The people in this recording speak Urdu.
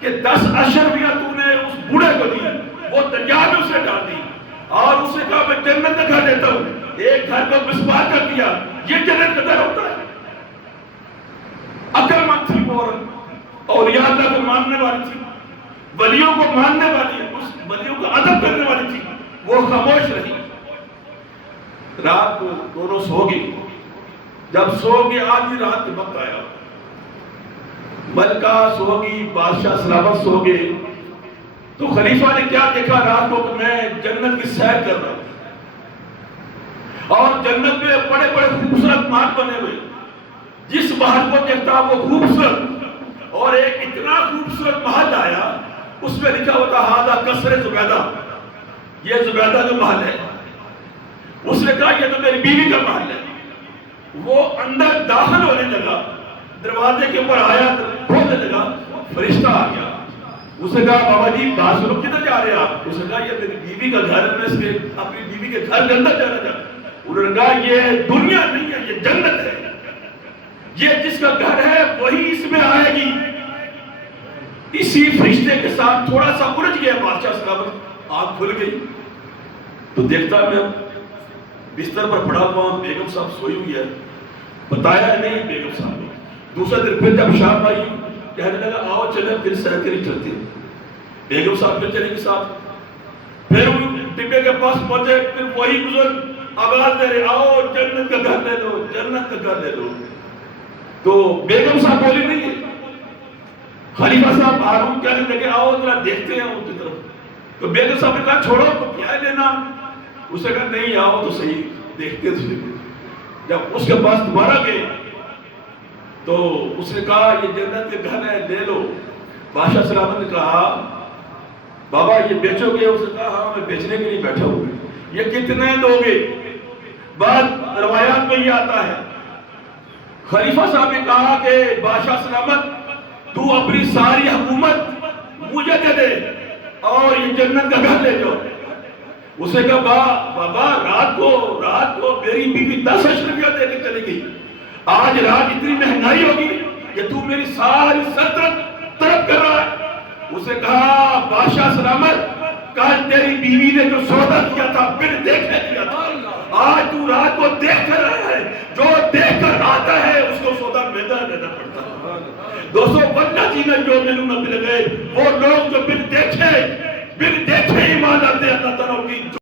کہ 10 اشرفیاں تو نے اس بوڑھے کو دی، وہ دریا میں اسے ڈال دی اور اسے کہا میں جنت کا گھر دیتا ہوں، ایک گھر کو مسمار کر دیا، یہ جنت کا گھر ہوتا ہے؟ عقل مند تھی وہ عورت، اولیاء اللہ کو ماننے والی تھی، ولیوں کو ماننے والی، اس ولیوں کو ادب کرنے والی تھی، وہ خاموش رہی۔ رات کو دونوں سو گئی، جب سو گئے آدھی رات کے وقت آیا، ملکہ سو گئی، بادشاہ سلامت سو گئے، تو خلیفہ نے کیا دیکھا رات کو کہ میں جنت کی سیر کر رہا ہوں اور جنت میں بڑے بڑے خوبصورت محل بنے ہوئے، جس محل کو دیکھتا وہ خوبصورت، اور ایک اتنا خوبصورت محل آیا، اس میں لکھا ہوتا ہاذا قصر زبیدہ، یہ زبیدہ جو محل ہے۔ اس نے کہا یہ تو میری بیوی کا محل ہے۔ وہ اندر داخل ہونے لگا، دروازے کے اوپر آیا، کھولنے لگا، فرشتہ آ گیا۔ اس نے کہا بابا جی بات سنو، کدھر جا رہے ہیں آپ؟ اس نے کہا یہ میری بیوی کا گھر ہے، میں اس کے اپنی بیوی کے گھر کے اندر جانا چاہتا ہوں۔ انہوں نے کہا یہ دنیا نہیں ہے، یہ جنت ہے، یہ جس کا گھر ہے وہی اس میں آئے گی۔ اسی فرشتے کے ساتھ تھوڑا سا الجھ گیا بادشاہ سلامت، آنکھ کھل گئی تو دیکھتا میں بستر پر پڑا ہوا، بیگم صاحب سوئی ہوئی ہے، بتایا نہیں بیگم صاحب نے۔ دوسرے دن پھر جب شام آئی، کہنے لگا آؤ چلے پھر سیر کریں چلتے ہیں۔ بیگم صاحب پھر چلے گی ساتھ، پھر وہ ٹپے کے پاس پہنچے، پھر وہی بزرگ آواز دے رہے آؤ جنت کا گھر لے لو، جنت کا گھر لے لو۔ تو بیگم صاحب بولی نہیں، خلیفہ صاحب ہارون کہنے لگے آؤ ذرا دیکھتے ہیں ان کی طرف۔ تو بیگم صاحب نے کہا چھوڑو تو کیا ہے لینا؟ اس نے کہا نہیں آؤ تو صحیح دیکھتے تھے۔ جب اس کے پاس دوبارہ گئے تو اس نے کہا یہ جنت کے گھر ہے، لے لو۔ بادشاہ سلامت نے کہا بابا یہ بیچو گے؟ اس نے کہا ہاں میں بیچنے کے لیے بیٹھا ہوں۔ یہ کتنے دو گے؟ بعد روایات میں یہ آتا ہے، خلیفہ صاحب نے کہا کہ بادشاہ سلامت تو اپنی ساری حکومت مجھے دے دے اور یہ جنت کا گھر لے جاؤ۔ اس نے کہا بابا رات کو میری بیوی 10 اشرفیاں دے کے چلی گئی، آج رات اتنی مہنگائی ہوگی کہ تو میری ساری سلطنت طلب کر رہا ہے۔ اسے کہا بادشاہ سلامت کل تیری بیوی نے جو سودا کیا تھا پھر دیکھنے کیا تھا، آج تو رات کو دیکھ کر رہا ہے، جو دیکھ کر آتا ہے اس کو سودا مہنگا لینا پڑتا ہے۔ دوستو ورنہ جینا جو میں نے مل گئے وہ لوگ جو بن دیکھے ایمان آتے اللہ تعالیٰ کی